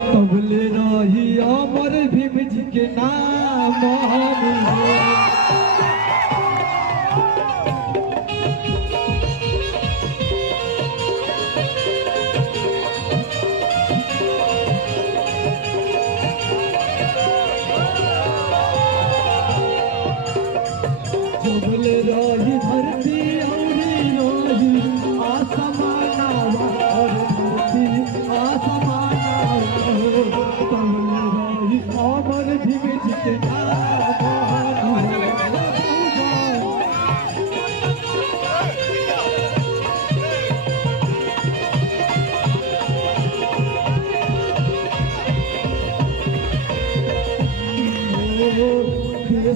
तबले रही अमर भीम जी के नाम तबले रही धरती रही आसमाना और धरती आसमाना अमर भीम जी के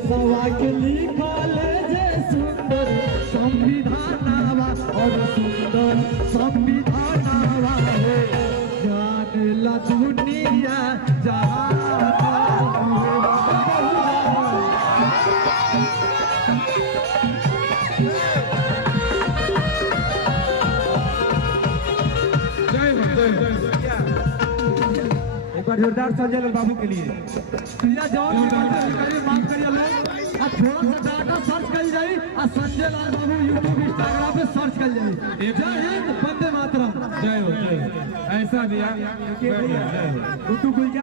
सवा के लिखल जे सुंदर संविधान और सुंदर संविधान जान ला दुनिया एक बार जोरदार संजय लाल बाबू के लिए माफ करिए लोग थोड़ा सा डाटा सर्च कर जाए संजय लाल बाबू यूट्यूब इंस्टाग्राम पे सर्च कर जाए। जय हिंद, वंदे मातरम। जय हो, ऐसा दिया।